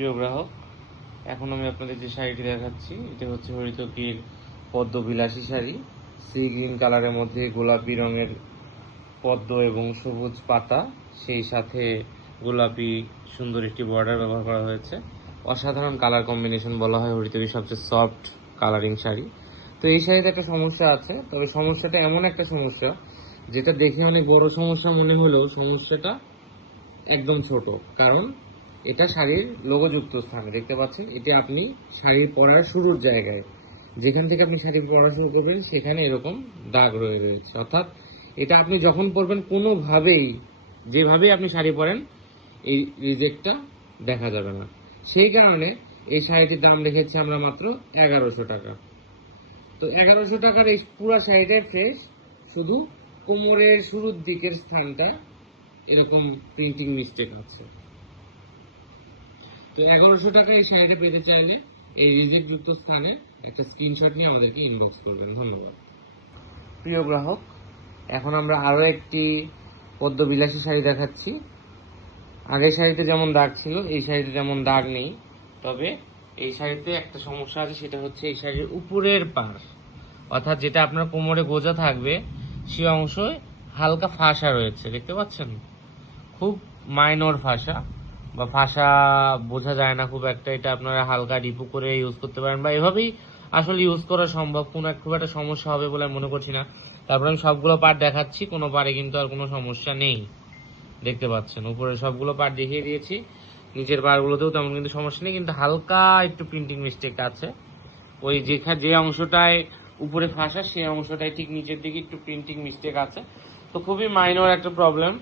প্রিয় গ্রাহক, এখন আমি আপনাদের যে শাড়িটি দেখাচ্ছি, এটা হচ্ছে হরিতকির পদ্ম বিলাসী শাড়ি। সি গ্রিন কালারের মধ্যে গোলাপি রঙের পদ্ম এবং সবুজ পাতা, সেই সাথে গোলাপি সুন্দর একটি বর্ডার ব্যবহার করা হয়েছে। অসাধারণ কালার কম্বিনেশন বলা হয় হরিতকির সবচেয়ে সফট কালারিং শাড়ি। তো এই শাড়িতে একটা সমস্যা আছে, তবে সমস্যাটা এমন একটা সমস্যা, যেটা দেখে অনেক বড় সমস্যা মনে হলেও সমস্যাটা একদম ছোট। কারণ এটা শাড়ির লোগোযুক্ত স্থানে, দেখতে পাচ্ছেন? এটি আপনি শাড়ি পরার শুরুর জায়গায়, যেখান থেকে আপনি শাড়ি পরা শুরু করবেন, সেখানে এরকম দাগ রয়ে রয়েছে। অর্থাৎ এটা আপনি যখন পরবেন, কোনোভাবেই, যেভাবেই আপনি শাড়ি পরেন, এই রিজেক্টটা দেখা যাবে না। সেই কারণে এই শাড়িটির দাম রেখেছি আমরা মাত্র এগারোশো টাকা। তো এগারোশো টাকার এই পুরো শাড়িটাই ফ্রেশ শুধু কোমরের শুরুর দিকের স্থানটা এরকম প্রিন্টিং মিস্টেক আছে। তো এগারোশো টাকা এই শাড়িটা পেতে চাইলে এই রিজেক্ট যুক্ত স্থানে একটা স্ক্রিনশট নিয়ে আমাদেরকে ইনবক্স করবেন। ধন্যবাদ। প্রিয় গ্রাহক, এখন আমরা আরও একটি পদ্মবিলাসী শাড়ি দেখাচ্ছি। আগের শাড়িতে যেমন দাগ ছিল, এই শাড়িতে যেমন দাগ নেই। তবে এই শাড়িতে একটা সমস্যা আছে, সেটা হচ্ছে এই শাড়ির উপরের পার। অর্থাৎ যেটা আপনার কোমরে গোজা থাকবে, সে অংশ হালকা ফাঁসা রয়েছে, দেখতে পাচ্ছেন? খুব মাইনর ফাঁসা। বা ফাঁসা বোঝা যায় না খুব একটা, এটা আপনারা হালকা রিপু করে ইউজ করতে পারেন বা এভাবেই আসলে ইউজ করা সম্ভব। কোনো খুব একটা সমস্যা হবে বলে মনে করছি না। তারপর আমি সবগুলো পার্ট দেখাচ্ছি, কোনো পারে কিন্তু আর কোনো সমস্যা নেই। দেখতে পাচ্ছেন, উপরে সবগুলো পার্ট দেখিয়ে দিয়েছি। নিচের পারগুলোতেও তেমন কিন্তু সমস্যা নেই, কিন্তু হালকা একটু প্রিন্টিং মিস্টেক আছে। ওই যেখানে যে অংশটায় উপরে ফাঁসা সেই অংশটায় ঠিক নিচের দিকে একটু প্রিন্টিং মিস্টেক আছে। তো খুবই মাইনর একটা প্রবলেম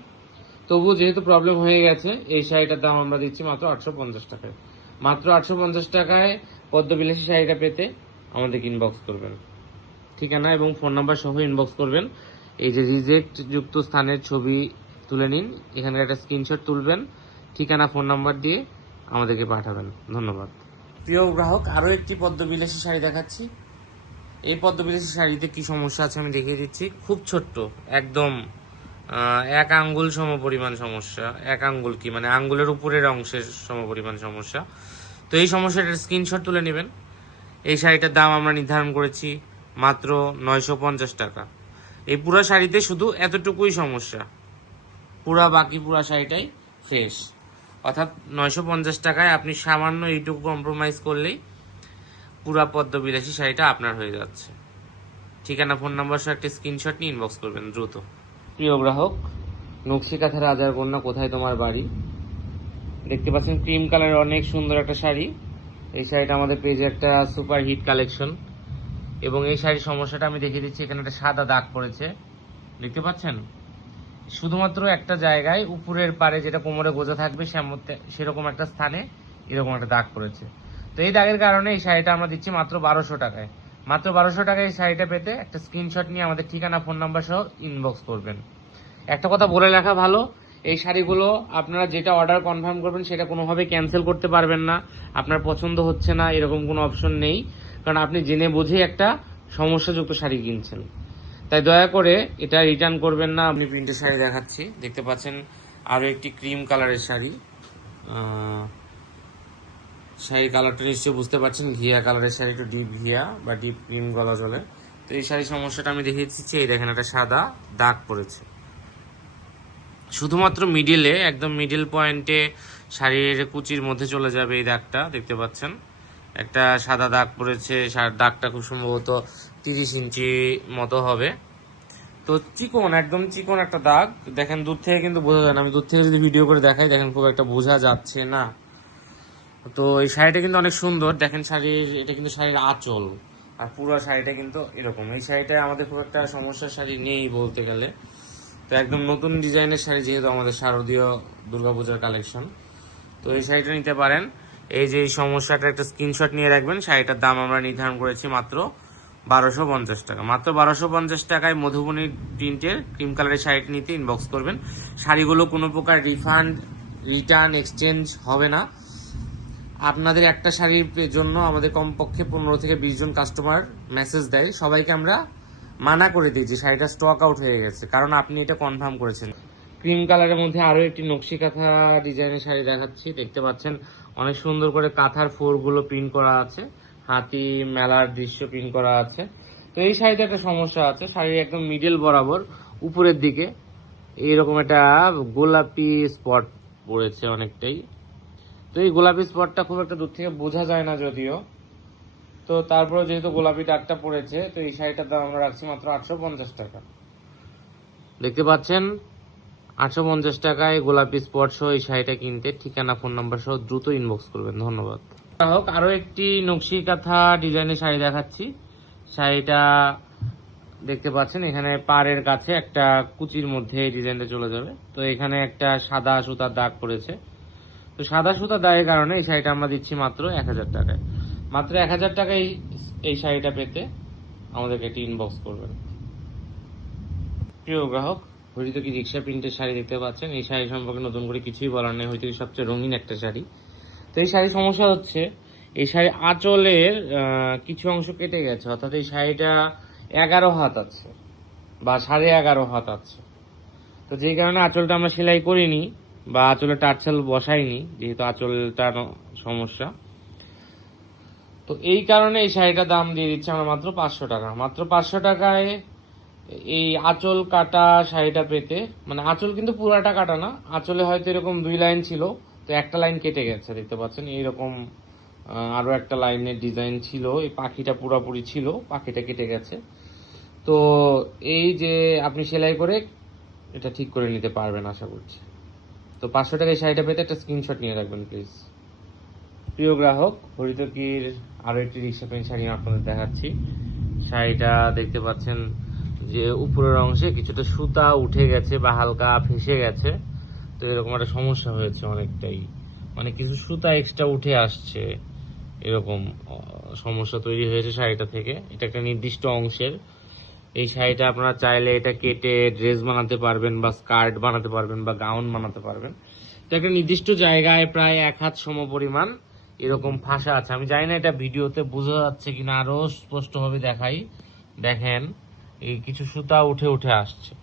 তবুও যেহেতু প্রবলেম হয়ে গেছে, এই শাড়িটার দাম আমরা দিচ্ছি মাত্র আটশো পঞ্চাশ টাকায়। মাত্র আটশো পঞ্চাশ টাকায় পদ্মবিলাসী শাড়িটা পেতে আমাদেরকে ইনবক্স করবেন। ঠিকানা এবং ফোন নাম্বার সহ ইনবক্স করবেন। এই যে রিজেক্ট যুক্ত স্থানের ছবি তুলে নিন এখানে একটা স্ক্রিনশট তুলবেন, ঠিকানা ফোন নাম্বার দিয়ে আমাদেরকে পাঠাবেন। ধন্যবাদ। প্রিয় গ্রাহক আরও একটি পদ্মবিলাসী শাড়ি দেখাচ্ছি। এই পদ্মবিলাসী শাড়িতে কি সমস্যা আছে আমি দেখিয়ে দিচ্ছি। খুব ছোট্ট, একদম এক আঙ্গুল সম পরিমাণ সমস্যা। এক আঙ্গুল কি? মানে আঙ্গুলের উপরের অংশের সম পরিমাণ সমস্যা। তো এই সমস্যাটার স্ক্রিনশট তুলে নেবেন। এই শাড়িটার দাম আমরা নির্ধারণ করেছি মাত্র নয়শো পঞ্চাশ টাকা। এই পুরো শাড়িতে শুধু এতটুকুই সমস্যা। পুরা বাকি পুরা শাড়িটাই ফ্রেশ অর্থাৎ নয়শো পঞ্চাশ টাকায় আপনি সামান্য এইটুকু কম্প্রোমাইজ করলেই পুরা পদ্মবিলাসী শাড়িটা আপনার হয়ে যাচ্ছে। ঠিকানা ফোন নাম্বার সহ একটা স্ক্রিনশট নিয়ে ইনবক্স করবেন দ্রুত। প্রিয় গ্রাহক নকশিকাথা রাজার কন্যা কোথায় তোমার বাড়ি? দেখতে পাচ্ছেন ক্রিম কালারের অনেক সুন্দর একটা শাড়ি। এই শাড়িটা আমাদের পেজে একটা সুপার হিট কালেকশন। এবং এই শাড়ির সমস্যাটা আমি দেখিয়ে দিচ্ছি, এখানে একটা সাদা দাগ পড়েছে। দেখতে পাচ্ছেন? শুধুমাত্র একটা জায়গায় উপরের পারে যেটা কোমরে গোজা থাকবে সেরকম একটা স্থানে এরকম একটা দাগ পড়েছে। তো এই দাগের কারণে এই শাড়িটা আমরা দিচ্ছি মাত্র বারোশো টাকায়। মাত্র বারোশো টাকায় এই শাড়িটা পেতে একটা স্ক্রিনশট নিয়ে আমাদের ঠিকানা, ফোন নাম্বার সহ ইনবক্স করবেন। একটা কথা বলে রাখা ভালো, এই শাড়িগুলো আপনারা যেটা অর্ডার কনফার্ম করবেন সেটা কোনোভাবে ক্যান্সেল করতে পারবেন না। আপনার পছন্দ হচ্ছে না, এরকম কোনো অপশন নেই। কারণ আপনি জেনে বুঝে একটা সমস্যাযুক্ত শাড়ি কিনছেন। তাই দয়া করে এটা রিটার্ন করবেন না। আপনি প্রিন্টের শাড়ি দেখাচ্ছি। দেখতে পাচ্ছেন আরও একটি ক্রিম কালারের শাড়ি। শাড়ির কালারটা নিশ্চয়ই বুঝতে পারছেন। ঘিয়া কালারের শাড়ি একটু ডিপ ঘিয়া বা ডিপ ক্রিম গলা চলে তো এই শাড়ির সমস্যাটা আমি দেখিয়ে দিচ্ছি এই দেখেন একটা সাদা, দাগ পড়েছে। শুধুমাত্র মিডিলে একদম মিডিল পয়েন্টে শাড়ির কুচির মধ্যে চলে যাবে এই দাগটা, দেখতে পাচ্ছেন? একটা সাদা দাগ পড়েছে দাগটা খুব সম্ভবত তিরিশ ইঞ্চি মতো হবে। তো চিকন, একদম চিকন একটা দাগ। দেখেন, দূর থেকে কিন্তু বোঝা যায় না। আমি দূর থেকে যদি ভিডিও করে দেখাই, দেখেন খুব একটা বোঝা যাচ্ছে না। তো এই শাড়িটা কিন্তু অনেক সুন্দর। দেখেন শাড়ির, এটা কিন্তু শাড়ির আঁচল। আর পুরো শাড়িটা কিন্তু এরকম। এই শাড়িটা আমাদের খুব একটা সমস্যার শাড়ি নেই বলতে গেলে। তো একদম নতুন ডিজাইনের শাড়ি যেহেতু আমাদের শারদীয় দুর্গাপূজার কালেকশন, তো এই শাড়িটা নিতে পারেন। এই যে এই সমস্যাটা, একটা স্ক্রিনশট নিয়ে রাখবেন। শাড়িটার দাম আমরা নির্ধারণ করেছি মাত্র বারোশো পঞ্চাশ টাকা। মাত্র বারোশো পঞ্চাশ টাকায় মধুবনী প্রিন্টের ক্রিম কালারের শাড়িটি নিতে ইনবক্স করবেন। শাড়িগুলো কোনো প্রকার রিফান্ড রিটার্ন এক্সচেঞ্জ হবে না। আপনাদের একটা শাড়ির জন্য আমাদের কমপক্ষে পনেরো থেকে বিশ জন কাস্টমার মেসেজ দেয়। সবাইকে আমরা মানা করে দিই যে শাড়িটা স্টক আউট হয়ে গেছে। কারণ আপনি এটা কনফার্ম করেছেন। ক্রিম কালারের মধ্যে আরও একটি নকশি কাঁথা ডিজাইনের শাড়ি দেখাচ্ছি। দেখতে পাচ্ছেন, অনেক সুন্দর করে কাঁথার ফোরগুলো প্রিন্ট করা আছে। হাতি মেলার দৃশ্য প্রিন্ট করা আছে। তো এই শাড়িতে একটা সমস্যা আছে, শাড়ির একদম মিডল বরাবর উপরের দিকে এইরকম একটা গোলাপি স্পট পড়েছে অনেকটাই। তো এই গোলাপি স্পটটা খুব একটা দূর থেকে বোঝা যায় না যদিও। তো তারপরে যেহেতু গোলাপি দাগটা পড়েছে, তো এই শাড়িটার দাম আমরা রাখছি মাত্র আটশো পঞ্চাশ টাকা। দেখতে পাচ্ছেন, আটশো পঞ্চাশ টাকায় গোলাপি স্পট সহ এই শাড়িটা কিনতে ঠিকানা, ফোন নাম্বার সহ দ্রুত ইনবক্স করবেন। ধন্যবাদ। হোক, আরও একটি নকশি কাঁথা ডিজাইনের শাড়ি দেখাচ্ছি। শাড়িটা দেখতে পাচ্ছেন, এখানে পাড়ের কাছে একটা কুচির মধ্যে এই ডিজাইনটা চলে যাবে। তো এখানে একটা সাদা সুতার দাগ পড়েছে। তো সাদা সুতা দায়ের কারণে এই শাড়িটা আমরা দিচ্ছি মাত্র এক হাজার টাকায়। মাত্র এক হাজার টাকায় এই শাড়িটা পেতে আমাদেরকে একটি ইনবক্স করবেন। প্রিয় গ্রাহক হয়তো কি রিক্সা প্রিন্টের শাড়ি দেখতে পাচ্ছেন? এই শাড়ি সম্পর্কে নতুন করে কিছুই বলার নেই। হয়তো সবচেয়ে রঙিন একটা শাড়ি। তো এই শাড়ির সমস্যা হচ্ছে, এই শাড়ি আঁচলের কিছু অংশ কেটে গেছে। অর্থাৎ এই শাড়িটা এগারো হাত আছে বা সাড়ে এগারো হাত আছে। তো যেই কারণে আঁচলটা আমরা সেলাই করিনি। বা আঁচলে টার্সেল বসাইনি যেহেতু আঁচলটা ন- সমস্যা। তো এই কারণে এই শাড়িটার দাম দিয়ে দিচ্ছে আমরা মাত্র পাঁচশো টাকা। মাত্র পাঁচশো টাকায় এই আঁচল কাটা শাড়িটা পেতে মানে আঁচল কিন্তু পুরাটা কাটা না, আঁচলে হয়তো এরকম দুই লাইন ছিল, তো একটা লাইন কেটে গেছে, দেখতে পাচ্ছেন? এইরকম আরও একটা লাইনের ডিজাইন ছিল, এই পাখিটা পুরাপুরি ছিল, পাখিটা কেটে গেছে। তো এই যে আপনি সেলাই করে এটা ঠিক করে নিতে পারবেন, আশা করছি। তো পাঁচশো টাকায় শাড়িটা পেতে একটা স্ক্রিনশট নিয়ে রাখবেন প্লিজ প্রিয় গ্রাহক, হরিতকির আরও একটি রিক্সা পেন শাড়ি আপনাদের দেখাচ্ছি। শাড়িটা দেখতে পাচ্ছেন যে উপরের অংশে কিছুটা সুতা উঠে গেছে বা হালকা ফেসে গেছে। তো এরকম একটা সমস্যা হয়েছে অনেকটাই। মানে কিছু সুতা এক্সট্রা উঠে আসছে। এরকম সমস্যা তৈরি হয়েছে শাড়িটা থেকে। এটা একটা নির্দিষ্ট অংশের এই শাড়িটা আপনারা চাইলে এটা কেটে ড্রেস বানাতে পারবেন বা স্কার্ট বানাতে পারবেন বা গাউন বানাতে পারবেন। তো একটা নির্দিষ্ট জায়গায় প্রায় এক হাত সম পরিমাণ এরকম ফাঁসা আছে। আমি জানি না এটা ভিডিওতে বোঝা যাচ্ছে কিনা, আরও স্পষ্টভাবে দেখাই। দেখেন, এই কিছু সুতা উঠে উঠে আসছে।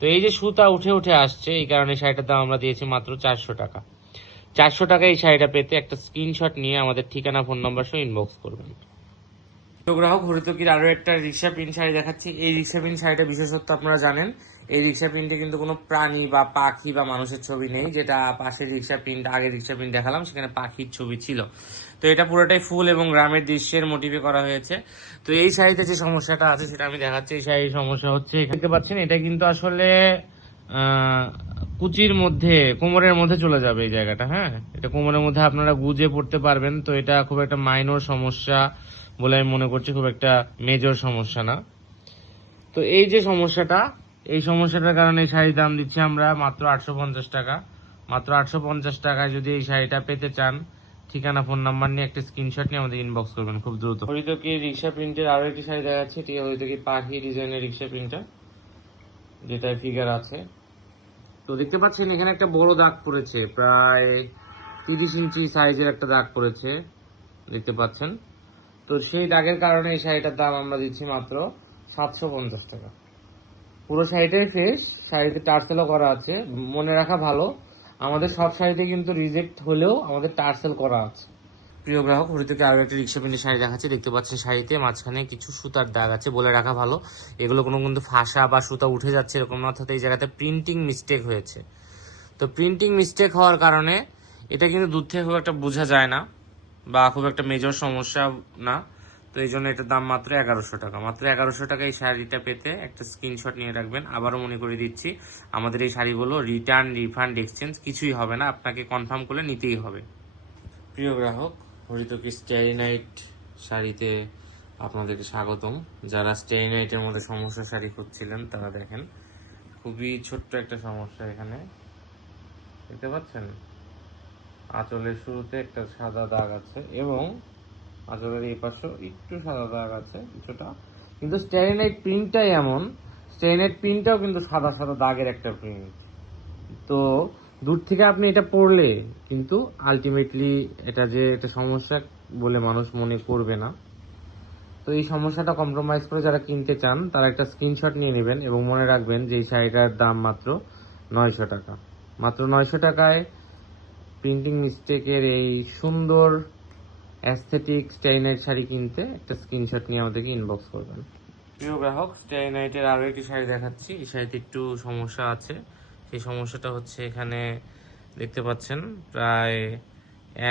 তো এই যে সুতা উঠে উঠে আসছে, এই কারণে শাড়িটার দাম আমরা দিয়েছি মাত্র চারশো টাকা। চারশো টাকা এই শাড়িটা পেতে একটা স্ক্রিনশট নিয়ে আমাদের ঠিকানা, ফোন নাম্বার সহ ইনবক্স করবেন। তো গ্রাহক হরিতকির আরও একটা রিক্সা প্রিন্ট শাড়ি দেখাচ্ছি। এই রিক্সা প্রিন্ট শাড়িটা বিশেষত্ব আপনারা জানেন। এই রিক্সা প্রিন্টে কিন্তু কোনো প্রাণী বা পাখি বা মানুষের ছবি নেই। যেটা পাশের রিক্সা প্রিন্ট আগে রিক্সা প্রিন্ট দেখালাম, সেখানে পাখির ছবি ছিল। তো এটা পুরোটাই ফুল এবং গ্রামের দৃশ্যের মোটিভে করা হয়েছে। তো এই শাড়িতে যে সমস্যাটা আছে, সেটা আমি দেখাচ্ছি। এই শাড়ির সমস্যা হচ্ছে দেখতে পাচ্ছেন, এটা কিন্তু আসলে কুচির মধ্যে, কোমরের মধ্যে চলে যাবে এই জায়গাটা হ্যাঁ? এটা কোমরের মধ্যে আপনারা গুজে পড়তে পারবেন। তো এটা খুব একটা মাইনর সমস্যা। বলে আমি মনে করছি খুব একটা মেজর সমস্যা না। তো এই যে সমস্যাটা, এই সমস্যাটার কারণে এই শাড়ির দাম দিচ্ছি আমরা মাত্র আটশো পঞ্চাশ টাকা। মাত্র আটশো পঞ্চাশ টাকায় যদি এই শাড়িটা পেতে চান, ঠিকানা ফোন নাম্বার নিয়ে একটা স্ক্রিনশট নিয়ে আমাদের ইনবক্স করবেন খুব দ্রুত। হরিতকি রিক্সা প্রিন্টের আরও একটি শাড়ি দেখা যাচ্ছে এটি হরিতকি পাখি ডিজাইনের রিক্সা প্রিন্টার যেটায় ফিগার আছে। তো দেখতে পাচ্ছেন, এখানে একটা বড় দাগ পড়েছে, প্রায় তিরিশ ইঞ্চি সাইজের একটা দাগ পড়েছে, দেখতে পাচ্ছেন। তো সেই দাগের কারণে এই শাড়িটার দাম আমরা দিচ্ছি মাত্র সাতশো পঞ্চাশ টাকা। পুরো শাড়িটাই ফ্রেশ শাড়িতে টার্সেলও করা আছে, মনে রাখা ভালো। আমাদের সব শাড়িতে কিন্তু রিজেক্ট হলেও আমাদের টার্সেল করা আছে। প্রিয় গ্রাহক থেকে আরও একটা রিক্সা প্রিন্টের শাড়ি দেখাচ্ছে, দেখতে পাচ্ছেন শাড়িতে মাঝখানে কিছু সুতার দাগ আছে, বলে রাখা ভালো। এগুলো কোনো কিন্তু ফাঁসা বা সুতা উঠে যাচ্ছে এরকম অর্থাৎ এই জায়গাতে প্রিন্টিং মিস্টেক হয়েছে। তো প্রিন্টিং মিস্টেক হওয়ার কারণে এটা কিন্তু দূর থেকে খুব একটা বোঝা যায় না। বা খুব একটা মেজর সমস্যা না। তো এই জন্য এটার দাম মাত্র এগারোশো টাকা। মাত্র এগারোশো টাকা এই শাড়িটা পেতে একটা স্ক্রিনশট নিয়ে রাখবেন। আবারও মনে করে দিচ্ছি, আমাদের এই শাড়িগুলো রিটার্ন রিফান্ড এক্সচেঞ্জ কিছুই হবে না। আপনাকে কনফার্ম করলে নিতেই হবে। প্রিয় গ্রাহক হরিতকি স্টেরি নাইট শাড়িতে আপনাদেরকে স্বাগতম। যারা স্টেরি নাইটের মধ্যে সমস্যা শাড়ি খুঁজছিলেন, তারা দেখেন, খুবই ছোট্ট একটা সমস্যা এখানে। দেখতে পাচ্ছেন? আঁচলের শুরুতে একটা সাদা দাগ আছে এবং আঁচলের এই পাশেও একটু সাদা দাগ আছে, কিছুটা। কিন্তু স্টেরিনাইট প্রিন্টটাই এমন। স্টেরিনাইট প্রিন্টটাও কিন্তু সাদা সাদা দাগের একটা প্রিন্ট। তো দূর থেকে আপনি এটা পড়লে কিন্তু আলটিমেটলি এটা যে একটা সমস্যা বলে মানুষ মনে করবে না। তো এই সমস্যাটা কম্প্রোমাইজ করে যারা কিনতে চান, তারা একটা স্ক্রিনশট নিয়ে নেবেন এবং মনে রাখবেন যে এই শাড়িটার দাম মাত্র নয়শো টাকা। মাত্র নয়শো টাকায় প্রিন্টিং মিস্টেকের এই সুন্দর অ্যাস্থেটিক স্টাইনাইট শাড়ি কিনতে একটা স্ক্রিনশট নিয়ে আমাদেরকে ইনবক্স করবেন। প্রিয় গ্রাহক স্টাইনাইটের আরও একটি শাড়ি দেখাচ্ছি। এই শাড়িতে একটু সমস্যা আছে। সেই সমস্যাটা হচ্ছে এখানে দেখতে পাচ্ছেন, প্রায়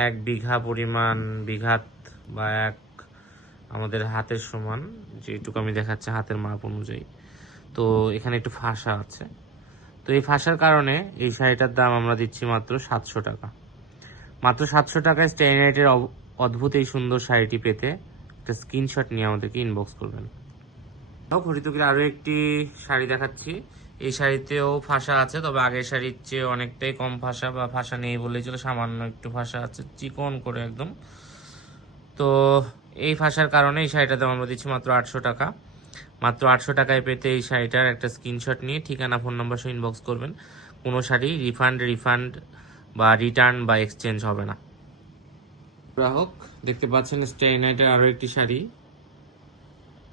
এক বিঘা পরিমাণ বিঘাত বা এক আমাদের হাতের সমান, যেটুকু আমি দেখাচ্ছি হাতের মাপ অনুযায়ী। তো এখানে একটু ফাঁসা আছে। তো এই ফাঁসার কারণে এই শাড়িটার দাম আমরা দিচ্ছি মাত্র সাতশো টাকা। মাত্র সাতশো টাকায় স্টেইনাইটের অদ্ভুত এই সুন্দর শাড়িটি পেতে একটা স্ক্রিনশট নিয়ে আমাদেরকে ইনবক্স করবেন। হরিতকির আরও একটি শাড়ি দেখাচ্ছি। এই শাড়িতেও ফাঁসা আছে, তবে আগের শাড়ির চেয়ে অনেকটাই কম ফাঁসা বা ফাঁসা নেই বললেই চলে, সামান্য একটু ফাঁসা আছে, চিকন করে একদম। তো এই ফাঁসার কারণে এই শাড়িটার দাম আমরা দিচ্ছি মাত্র আটশো টাকা। মাত্র আটশো টাকায় পেতে এই শাড়িটার একটা স্ক্রিনশট নিয়ে ঠিকানা, ফোন নাম্বার সহ ইনবক্স করবেন। কোনো শাড়ি রিফান্ড রিফান্ড বা রিটার্ন বা এক্সচেঞ্জ হবে না। গ্রাহক, দেখতে পাচ্ছেন স্টে স্টেইনাইটের আরও একটি শাড়ি।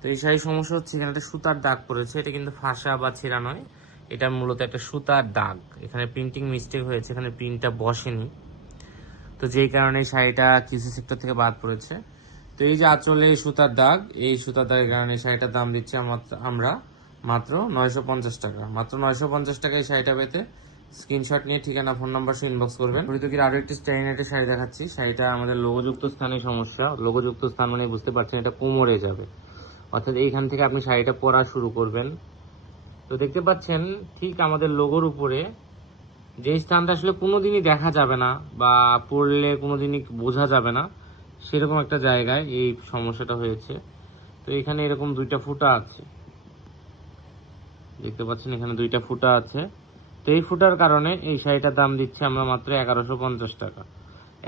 তো এই শাড়ির সমস্যা হচ্ছে, এখানে একটা সুতার দাগ পড়েছে। এটা কিন্তু ফাঁসা বা ছেঁড়া নয়। এটা মূলত একটা সুতার দাগ। এখানে প্রিন্টিং মিস্টেক হয়েছে, এখানে প্রিন্টটা বসেনি। তো যেই কারণে শাড়িটা কিসি সেক্টর থেকে বাদ পড়েছে। তো এই যে আঁচলে সুতার দাগ, এই সুতার দাগের কারণে শাড়িটার দাম দিচ্ছি আমরা- মাত্র নয়শো পঞ্চাশ টাকা। মাত্র নয়শো পঞ্চাশ টাকায় শাড়িটা পেতে স্ক্রিনশট নিয়ে ঠিকানা, ফোন নাম্বার সহ ইনবক্স করবেন। হরিতকির আরও একটি স্টাইনাইটের শাড়ি দেখাচ্ছি। শাড়িটা আমাদের লোগোযুক্ত স্থানে সমস্যা। লোগোযুক্ত স্থান মানে বুঝতে পারছেন, এটা কোমরে যাবে। অর্থাৎ এইখান থেকে আপনি শাড়িটা পরা শুরু করবেন। তো দেখতে পাচ্ছেন, ঠিক আমাদের লোগোর উপরে যে স্থানটা আসলে কোনোদিনই দেখা যাবে না বা পড়লে কোনোদিনই বোঝা যাবে না, সেরকম একটা জায়গায় এই সমস্যাটা হয়েছে। তো এখানে এরকম দুইটা ফুটা আছে। দেখতে পাচ্ছেন, এখানে দুইটা ফুটা আছে। তো এই ফুটার কারণে এই শাড়িটার দাম দিচ্ছি আমরা মাত্র এগারোশো পঞ্চাশ টাকা।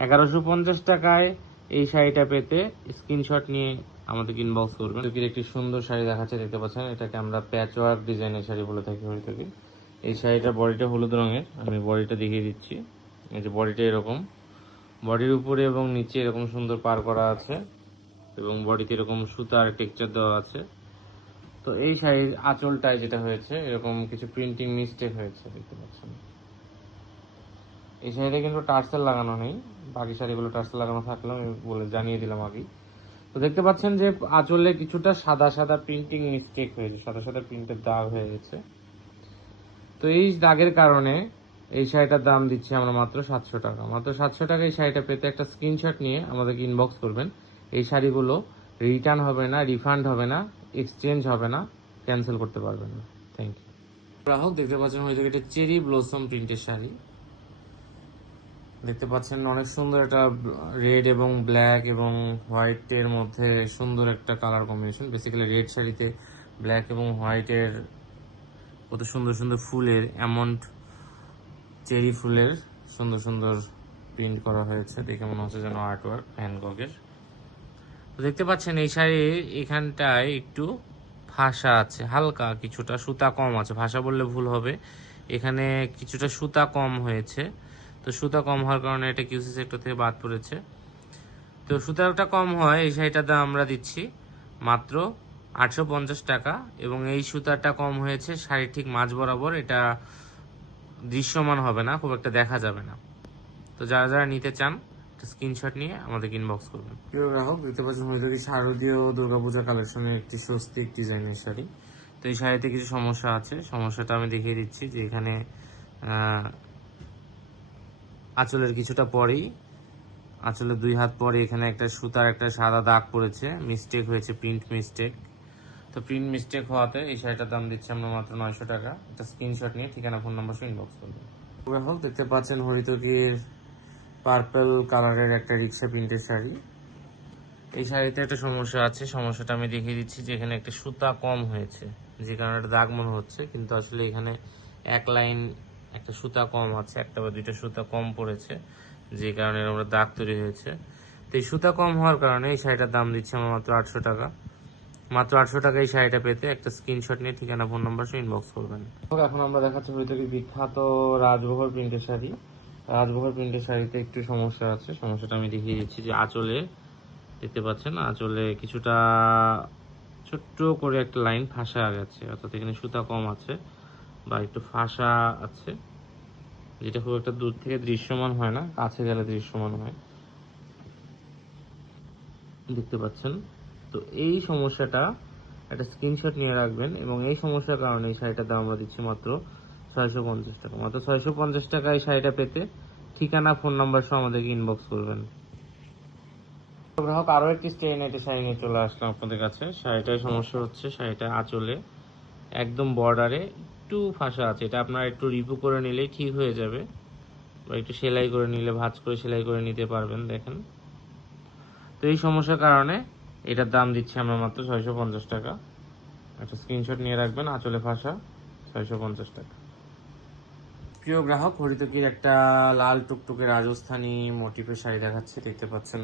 এগারোশো পঞ্চাশ টাকায় এই শাড়িটা পেতে স্ক্রিনশট নিয়ে আমাদের ইনবক্স করবেন। হরিতকির একটি সুন্দর শাড়ি দেখাচ্ছে, দেখতে পাচ্ছেন? এটাকে আমরা প্যাচ ওয়ার্ক ডিজাইনের শাড়ি বলে থাকি হরিতকি এই শাড়িটা বডিটা হলুদ রঙের, আমি বডিটা দেখিয়ে দিচ্ছি। এই যে বডিটা এরকম। বডির উপরে এবং নিচে এরকম সুন্দর পার করা আছে এবং বডিতে এরকম সুতার টেক্সচার দেওয়া আছে। তো এই শাড়ির আঁচলটায় যেটা হয়েছে, এরকম কিছু প্রিন্টিং মিস্টেক হয়েছে, দেখতে পাচ্ছেন। এই শাড়িতে কিন্তু টার্সেল লাগানো নেই, বাকি শাড়িগুলো টার্সেল লাগানো থাকলেও আমি বলে জানিয়ে দিলাম আগেই। তো দেখতে পাচ্ছেন যে আঁচলে কিছুটা সাদা সাদা প্রিন্টিং মিস্টেক হয়েছে, সাদা সাদা প্রিন্টের দাগ হয়ে গেছে। তো এই দাগের কারণে এই শাড়িটার দাম দিচ্ছি আমরা মাত্র সাতশো টাকা। মাত্র সাতশো টাকা এই শাড়িটা পেতে একটা স্ক্রিনশট নিয়ে আমাদেরকে ইনবক্স করবেন। এই শাড়িগুলো রিটার্ন হবে না রিফান্ড হবে না। এক্সচেঞ্জ হবে না ক্যান্সেল করতে পারবেন না। থ্যাংক ইউ গ্রাহক দেখতে পাচ্ছেন হয়তো এটা চেরি ব্লসম প্রিন্টের শাড়ি। দেখতে পাচ্ছেন অনেক সুন্দর একটা রেড এবং ব্ল্যাক এবং হোয়াইটের মধ্যে সুন্দর একটা কালার কম্বিনেশন। বেসিক্যালি রেড শাড়িতে ব্ল্যাক এবং হোয়াইটের কত সুন্দর সুন্দর ফুলের অ্যামন্ট চেরি ফুলের সুন্দর সুন্দর প্রিন্ট করা হয়েছে। দেখে মনে হচ্ছে যেন আর্ট ওয়ার্ক দেখতে পাচ্ছেন এই শাড়ির এখানটায় একটু ফাঁসা আছে, হালকা কিছুটা সুতা কম আছে। ভাষা বললে ভুল হবে। এখানে কিছুটা সুতা কম হয়েছে। তো সুতা কম হওয়ার কারণে এটা কিউসি সেক্টর থেকে বাদ পড়েছে। তো সুতাটা কম হয়, এই শাড়িটার দাম আমরা দিচ্ছি মাত্র আটশো পঞ্চাশ টাকা এবং এই সুতাটা কম হয়েছে শাড়ির ঠিক মাঝ বরাবর। এটা দৃশ্যমান হবে না, খুব একটা দেখা যাবে না। তো যারা যারা নিতে চান একটা স্ক্রিনশট নিয়ে আমাদের ইনবক্স করবেন। প্রিয় গ্রাহক, দেখতে পাচ্ছেন হরিদরি শারদীয় দুর্গাপূজা কালেকশনের একটি স্বস্তিক ডিজাইনের শাড়ি। তো এই শাড়িতে কিছু সমস্যা আছে। সমস্যাটা আমি দেখিয়ে দিচ্ছি যে এখানে আঁচলের কিছুটা পরেই, আঁচলের দুই হাত পরে এখানে একটা সুতার একটা সাদা দাগ পড়েছে। মিস্টেক হয়েছে প্রিন্ট মিস্টেক তো প্রিন্ট মিস্টেক হওয়াতে এই শাড়িটার দাম দিচ্ছি আমরা মাত্র নয়শো টাকা। একটা স্ক্রিনশট নিয়ে ঠিকানা ফোন নাম্বার ইনবক্স করবেন। দেখতে পাচ্ছেন হরিতকির পার্পল কালারের একটা রিক্সা প্রিন্টের শাড়ি। এই শাড়িতে একটা সমস্যা আছে। সমস্যাটা আমি দেখিয়ে দিচ্ছি যে এখানে একটা সুতা কম হয়েছে, যে কারণে একটা দাগ মনে হচ্ছে। কিন্তু আসলে এখানে এক লাইন একটা সুতা কম আছে, একটা বা দুইটা সুতা কম পড়েছে, যে কারণে আমরা দাগ তৈরি হয়েছে। তো এই সুতা কম হওয়ার কারণে এই শাড়িটার দাম দিচ্ছে আমার মাত্র আটশো টাকা। মাত্র আটশো টাকা এই শাড়িটা পেতে একটা স্ক্রিনশট নিয়ে ঠিকানা ফোন নাম্বার সহ ইনবক্স করবেন। এখন আমরা দেখাচ্ছি বিখ্যাত রাজবহর প্রিন্টের শাড়ি। রাজবহর প্রিন্টের শাড়িতে একটু সমস্যা আছে। সমস্যাটা আমি দেখিয়ে দিচ্ছি যে আঁচলে, দেখতে পাচ্ছেন? আঁচলে কিছুটা ছোট্ট করে একটা লাইন ফাঁসা গেছে। অর্থাৎ এখানে সুতা কম আছে বা একটু ফাঁসা আছে। যেটা খুব একটা দূর থেকে দৃশ্যমান হয় না, কাছে গেলে দৃশ্যমান হয়। দেখতে পাচ্ছেন? তো এই সমস্যাটা একটা স্ক্রিনশট নিয়ে রাখবেন এবং এই সমস্যার কারণে এই শাড়িটার দাম আমরা দিচ্ছি মাত্র ছয়শো পঞ্চাশ টাকা। মাত্র ছয়শো পঞ্চাশ টাকায় শাড়িটা পেতে ঠিকানা, ফোন নাম্বার সহ আমাদেরকে ইনবক্স করবেন। গ্রাহক আরও একটি স্টে নেটে শাড়ি নিয়ে চলে আসলাম আপনাদের কাছে। শাড়িটার সমস্যা হচ্ছে, শাড়িটা আঁচলে একদম বর্ডারে একটু ফাঁসা আছে। এটা আপনারা একটু রিপু করে নিলেই ঠিক হয়ে যাবে। বা একটু সেলাই করে নিলে, ভাঁজ করে সেলাই করে নিতে পারবেন, দেখেন। তো এই সমস্যার কারণে এটার দাম দিচ্ছি আমরা মাত্র ছয়শো পঞ্চাশ টাকা। একটা স্ক্রিনশট নিয়ে রাখবেন, আঁচলে ফাঁসা, ছয়শো পঞ্চাশ টাকা। প্রিয় গ্রাহক, হরিতকির একটা লাল টুকটুকে রাজস্থানী মোটিফের শাড়ি দেখাচ্ছে, দেখতে পাচ্ছেন।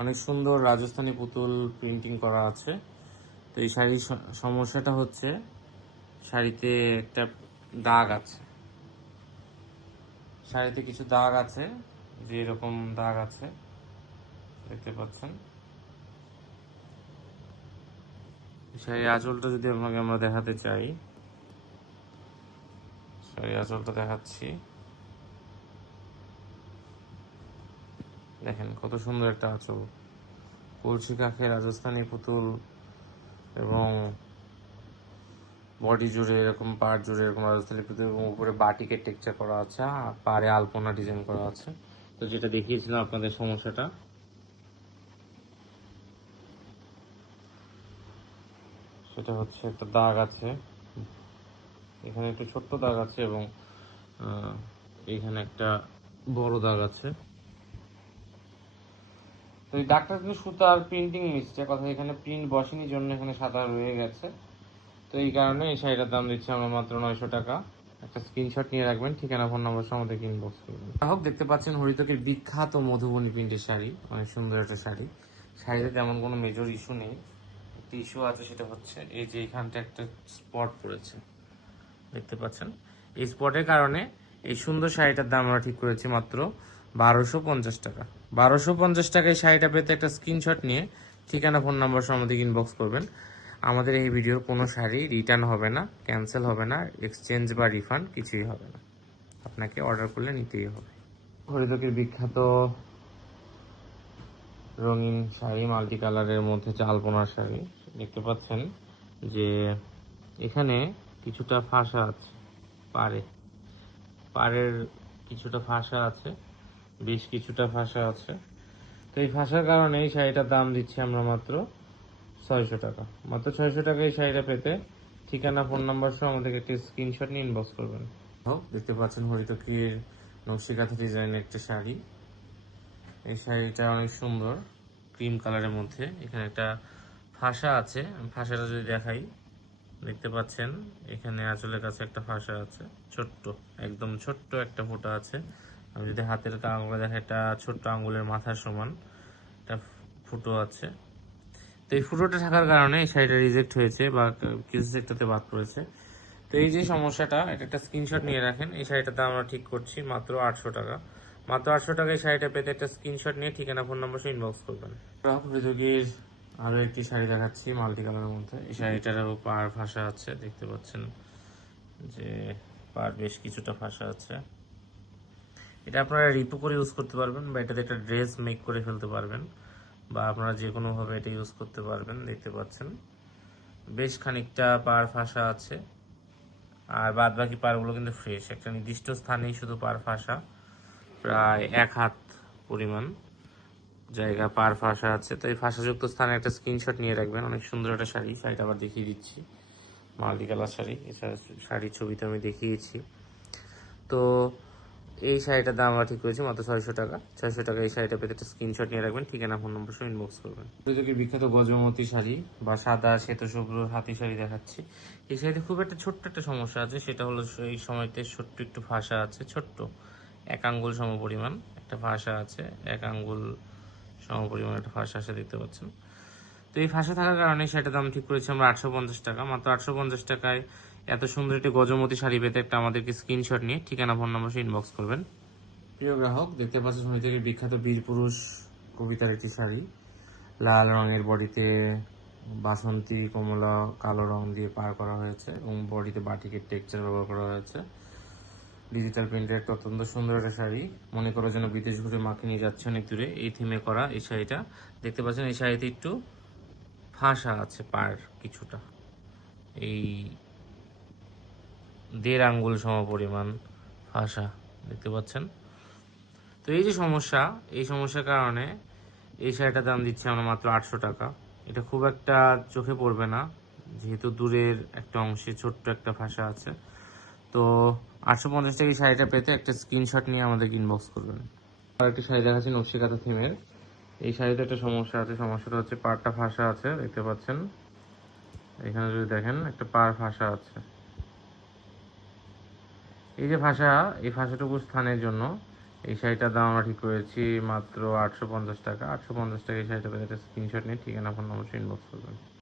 অনেক সুন্দর রাজস্থানী পুতুল প্রিন্টিং করা আছে। তো এই শাড়ির সমস্যাটা হচ্ছে, শাড়িতে একটা দাগ আছে। শাড়িতে কিছু দাগ আছে যে এরকম দাগ আছে, দেখতে পাচ্ছেন। শাড়ির আঁচলটা যদি আপনাকে আমরা দেখাতে চাই আঁচলটা দেখাচ্ছি। দেখেন, কত সুন্দর একটা আঁচল। কলসি কাখে রাজস্থানী পুতুল এবং বডি জুড়ে এরকম, পাড় জুড়ে এরকম রাজস্থানী পুতুল এবং উপরে বাটিকের টেক্সচার করা আছে, আর পাড়ে আলপনা ডিজাইন করা আছে। তো যেটা দেখিয়েছিলাম আপনাদের সমস্যাটা। সেটা হচ্ছে একটা দাগ আছে। এখানে একটু ছোট্ট দাগ আছে এবং আহ, এইখানে একটা বড় দাগ আছে। তো এই দাগটা কিন্তু সুতা আর প্রিন্টিং মিস্টেক কথা এখানে প্রিন্ট বসেনি জন্য এখানে সাদা রয়ে গেছে। তো এই কারণে এই শাড়িটার দাম দিচ্ছি আমরা মাত্র নয়শো টাকা। একটা স্ক্রিনশট নিয়ে রাখবেন ঠিকানা ফোন নম্বর সহ আমাদেরকে ইনবক্স করবেন গ্রাহক দেখতে পাচ্ছেন হরিতকের বিখ্যাত মধুবনী প্রিন্টের শাড়ি অনেক সুন্দর একটা শাড়ি। শাড়িতে তেমন কোনো মেজর ইস্যু নেই। একটি ইস্যু আছে সেটা হচ্ছে এই যে এখানটা একটা স্পট পড়েছে। দেখতে পাচ্ছেন। এই স্পটের কারণে এই সুন্দর শাড়িটার দাম আমরা ঠিক করেছি মাত্র বারোশো পঞ্চাশ টাকা। বারোশো পঞ্চাশ টাকায় শাড়িটা পেতে একটা স্ক্রিনশট নিয়ে ঠিকানা ফোন নাম্বার সহ আমাদের ইনবক্স করবেন। আমাদের এই ভিডিওর কোনো শাড়ি রিটার্ন হবে না ক্যান্সেল হবে না এক্সচেঞ্জ বা রিফান্ড কিছুই হবে না। আপনাকে অর্ডার করলে নিতেই হবে। হরিদকের বিখ্যাত রঙিন শাড়ি মাল্টি কালারের মধ্যে চালপোনার শাড়ি। দেখতে পাচ্ছেন যে এখানে কিছুটা ফাঁসা আছে, পারে। পাড়ের কিছুটা ফাঁসা আছে, বেশ কিছুটা ফাঁসা আছে। তো এই ফাঁসার কারণে এই শাড়িটার দাম দিচ্ছি আমরা মাত্র ছয়শো টাকা। মাত্র ছয়শো টাকা এই শাড়িটা পেতে ঠিকানা, ফোন নাম্বার সহ আমাদেরকে একটি স্ক্রিনশট নিয়ে ইনবক্স করবেন। হোক দেখতে পাচ্ছেন হরিতকির নকশিকাথা ডিজাইনের একটা শাড়ি। এই শাড়িটা অনেক সুন্দর ক্রিম কালারের মধ্যে। এখানে একটা ফাঁসা আছে ফাঁসাটা যদি দেখাই। দেখতে পাচ্ছেন, এখানে আঁচলের কাছে একটা ফাঁসা আছে, ছোট্ট, একদম ছোট্ট একটা ফোঁটা আছে। আমি যদি হাতের আঙুলে দেখা একটা ছোট্ট আঙুলের মাথার সমান একটা ফুটো আছে। তো এই ফুটোটা থাকার কারণে এই শাড়িটা রিজেক্ট হয়েছে বা কিছু সেক্টরতে বাদ পড়েছে। তো এই যে সমস্যাটা, এটা একটা স্ক্রিনশট নিয়ে রাখেন। এই শাড়িটার দাম আমরা ঠিক করছি মাত্র আটশো টাকা। মাত্র আটশো টাকায় শাড়িটা পেতে একটা স্ক্রিনশট নিয়ে ঠিকানা ফোন নম্বর সহ ইনবক্স করবেন। হৃদয়গির আরও একটি শাড়ি দেখাচ্ছি, মাল্টি কালারের মধ্যে। এই শাড়িটারও পাড় ফাঁসা আছে, দেখতে পাচ্ছেন যে পাড় বেশ কিছুটা ফাঁসা আছে। এটা আপনারা রিপু করে ইউজ করতে পারবেন বা এটাতে একটা ড্রেস মেক করে ফেলতে পারবেন বা আপনারা যে কোনোভাবে এটা ইউজ করতে পারবেন, দেখতে পাচ্ছেন। বেশ খানিকটা পাড় ফাঁসা আছে। আর বাদ বাকি পাড়গুলো কিন্তু ফ্রেশ একটা নির্দিষ্ট স্থানেই শুধু পাড় ফাঁসা প্রায় এক হাত পরিমাণ। জায়গা পার ফাঁসা আছে। তো এই ফাঁসাযুক্ত স্থানে একটা স্ক্রিনশট নিয়ে রাখবেন। অনেক সুন্দর একটা শাড়ি। শাড়িটা আবার দেখিয়ে দিচ্ছি। Multi colour sari. এছাড়া শাড়ির ছবিতে আমি দেখিয়েছি। তো এই শাড়িটার দাম আমরা ঠিক করেছি মাত্র ছয়শো টাকা। ছয়শো টাকা এই শাড়িটা পেতে একটা স্ক্রিনশট নিয়ে রাখবেন। ঠিকানা ফোন নম্বর সহ ইনবক্স করবেন। দুদকের বিখ্যাত গজমতি শাড়ি বা সাদা শ্বেত শুভ্র হাতি শাড়ি দেখাচ্ছি। এই শাড়িতে খুব একটা ছোট্ট একটা সমস্যা আছে। সেটা হলো এই সময়তে ছোট্ট একটু ফাঁসা আছে। ছোট্ট। এক আঙ্গুল সম পরিমাণ একটা ফাঁসা আছে। এক আঙ্গুল সম পরিমাণ একটা ফাঁসা আছে দেখতে পাচ্ছেন। তো এই ফাঁসা থাকার কারণে সেটা দাম ঠিক করেছি আমরা আটশো পঞ্চাশ টাকা। মাত্র আটশো পঞ্চাশ টাকায় এত সুন্দর একটি গজমতি শাড়ি পেতে একটা আমাদেরকে স্ক্রিনশট নিয়ে ঠিকানা ফোন নম্বর ইনবক্স করবেন। প্রিয় গ্রাহক, দেখতে পাচ্ছেন থেকে বিখ্যাত বীর পুরুষ কবিতার একটি শাড়ি। লাল রঙের বডিতে বাসন্তী, কমলা, কালো রং দিয়ে পার করা হয়েছে এবং বডিতে বাটিকের টেক্সচার ব্যবহার করা হয়েছে। ডিজিটাল প্রিন্টের অত্যন্ত সুন্দর একটা শাড়ি। মনে করো যেন বিদেশ ঘুরে মাকে নিয়ে যাচ্ছে অনেক দূরে। এই থিমে করা এই শাড়িটা। দেখতে পাচ্ছেন, এই শাড়িতে একটু ফাঁসা আছে পার কিছুটা। এই দেড় আঙ্গুল সম পরিমাণ ফাঁসা, দেখতে পাচ্ছেন? তো এই যে সমস্যা, এই সমস্যার কারণে এই শাড়িটার দাম দিচ্ছে আমরা মাত্র আটশো টাকা। এটা খুব একটা চোখে পড়বে না, যেহেতু দূরের একটা অংশে ছোট্ট একটা ভাষা আছে। তো আটশো পঞ্চাশ টাকা শাড়িটা পেতে একটা স্ক্রিনশট নিয়ে আমাদের ইনবক্স করবেন। আর একটা শাড়ি দেখাচ্ছি নকশিকাতা থিমের এই শাড়িতে একটা সমস্যা আছে, সমস্যাটা হচ্ছে পাড়টা ফাঁসা আছে, দেখতে পাচ্ছেন। এখানে যদি দেখেন, একটা পাড় ফাঁসা আছে। এই যে ভাষা এই ভাষাটুকু স্থানের জন্য এই শাড়িটার দাম আমরা ঠিক করেছি মাত্র আটশো পঞ্চাশ টাকা। আটশো পঞ্চাশ টাকা এই শাড়িটা পেতে একটা স্ক্রিনশট নিয়ে ঠিকানা ফোন নম্বর ইনবক্স করবেন।